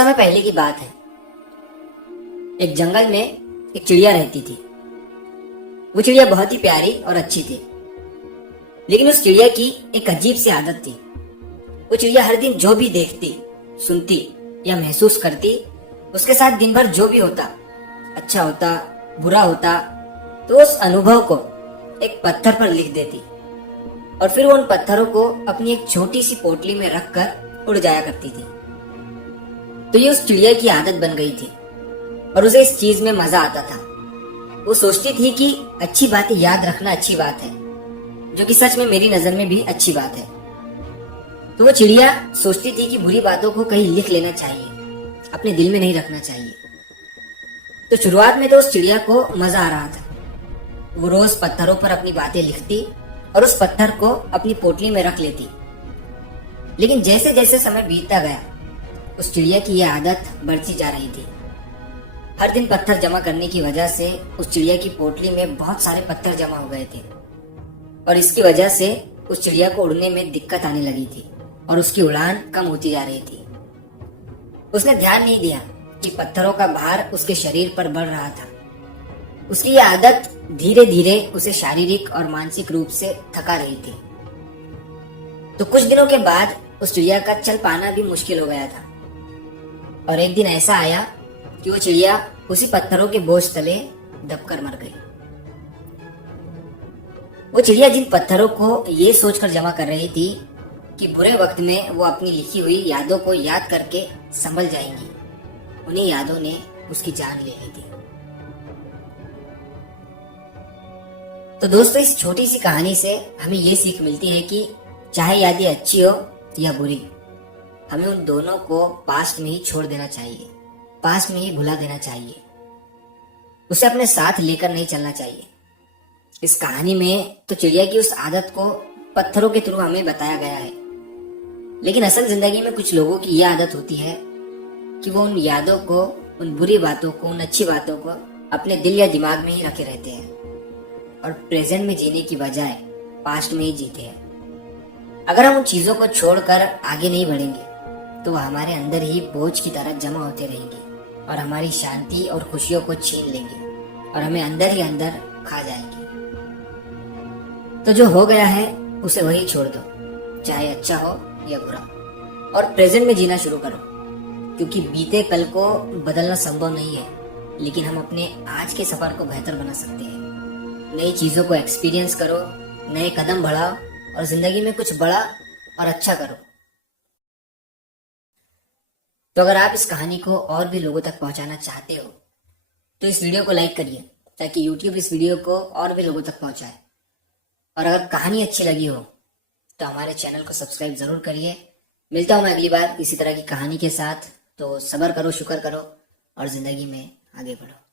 समय पहले की बात है। एक जंगल में एक चिड़िया रहती थी। वो चिड़िया बहुत ही प्यारी और अच्छी थी, लेकिन उस चिड़िया की एक अजीब सी आदत थी। वो चिड़िया हर दिन जो भी देखती, सुनती या महसूस करती, उसके साथ दिन भर जो भी होता, अच्छा होता, बुरा होता, तो उस अनुभव को एक पत्थर पर लिख देती और फिर वो उन पत्थरों को अपनी एक छोटी सी पोटली में रखकर उड़ जाया करती थी। तो ये उस चिड़िया की आदत बन गई थी और उसे इस चीज में मजा आता था। वो सोचती थी कि अच्छी बातें याद रखना अच्छी बात है, जो कि सच में मेरी नजर में भी अच्छी बात है। तो वो चिड़िया सोचती थी कि बुरी बातों को कहीं लिख लेना चाहिए, अपने दिल में नहीं रखना चाहिए। तो शुरुआत में तो उस चिड़िया को मजा आ रहा था। वो रोज पत्थरों पर अपनी बातें लिखती और उस पत्थर को अपनी पोटली में रख लेती। लेकिन जैसे जैसे समय बीतता गया, उस चिड़िया की यह आदत बढ़ती जा रही थी। हर दिन पत्थर जमा करने की वजह से उस चिड़िया की पोटली में बहुत सारे पत्थर जमा हो गए थे और इसकी वजह से उस चिड़िया को उड़ने में दिक्कत आने लगी थी और उसकी उड़ान कम होती जा रही थी। उसने ध्यान नहीं दिया कि पत्थरों का भार उसके शरीर पर बढ़ रहा था। उसकी यह आदत धीरे धीरे उसे शारीरिक और मानसिक रूप से थका रही थी। तो कुछ दिनों के बाद उस चिड़िया का चल पाना भी मुश्किल हो गया था और एक दिन ऐसा आया कि वो चिड़िया उसी पत्थरों के बोझ तले दबकर मर गई। वो चिड़िया जिन पत्थरों को ये सोचकर जमा कर रही थी कि बुरे वक्त में वो अपनी लिखी हुई यादों को याद करके संभल जाएंगी, उन्हीं यादों ने उसकी जान ले ली थी। तो दोस्तों, इस छोटी सी कहानी से हमें ये सीख मिलती है कि चाहे यादें अच्छी हो या बुरी, हमें उन दोनों को पास्ट में ही छोड़ देना चाहिए, पास्ट में ही भुला देना चाहिए, उसे अपने साथ लेकर नहीं चलना चाहिए। इस कहानी में तो चिड़िया की उस आदत को पत्थरों के थ्रू हमें बताया गया है, लेकिन असल जिंदगी में कुछ लोगों की यह आदत होती है कि वो उन यादों को, उन बुरी बातों को, उन अच्छी बातों को अपने दिल या दिमाग में ही रखे रहते हैं और प्रेजेंट में जीने की बजाय पास्ट में ही जीते हैं। अगर हम उन चीजों को छोड़कर आगे नहीं बढ़ेंगे तो वह हमारे अंदर ही बोझ की तरह जमा होते रहेंगे और हमारी शांति और खुशियों को छीन लेंगे और हमें अंदर ही अंदर खा जाएंगे। तो जो हो गया है उसे वही छोड़ दो, चाहे अच्छा हो या बुरा, और प्रेजेंट में जीना शुरू करो, क्योंकि बीते कल को बदलना संभव नहीं है, लेकिन हम अपने आज के सफर को बेहतर बना सकते हैं। नई चीजों को एक्सपीरियंस करो, नए कदम बढ़ाओ और जिंदगी में कुछ बड़ा और अच्छा करो। तो अगर आप इस कहानी को और भी लोगों तक पहुंचाना चाहते हो तो इस वीडियो को लाइक करिए, ताकि YouTube इस वीडियो को और भी लोगों तक पहुंचाए। और अगर कहानी अच्छी लगी हो तो हमारे चैनल को सब्सक्राइब जरूर करिए। मिलता हूं मैं अगली बार इसी तरह की कहानी के साथ। तो सब्र करो, शुक्र करो और जिंदगी में आगे बढ़ो।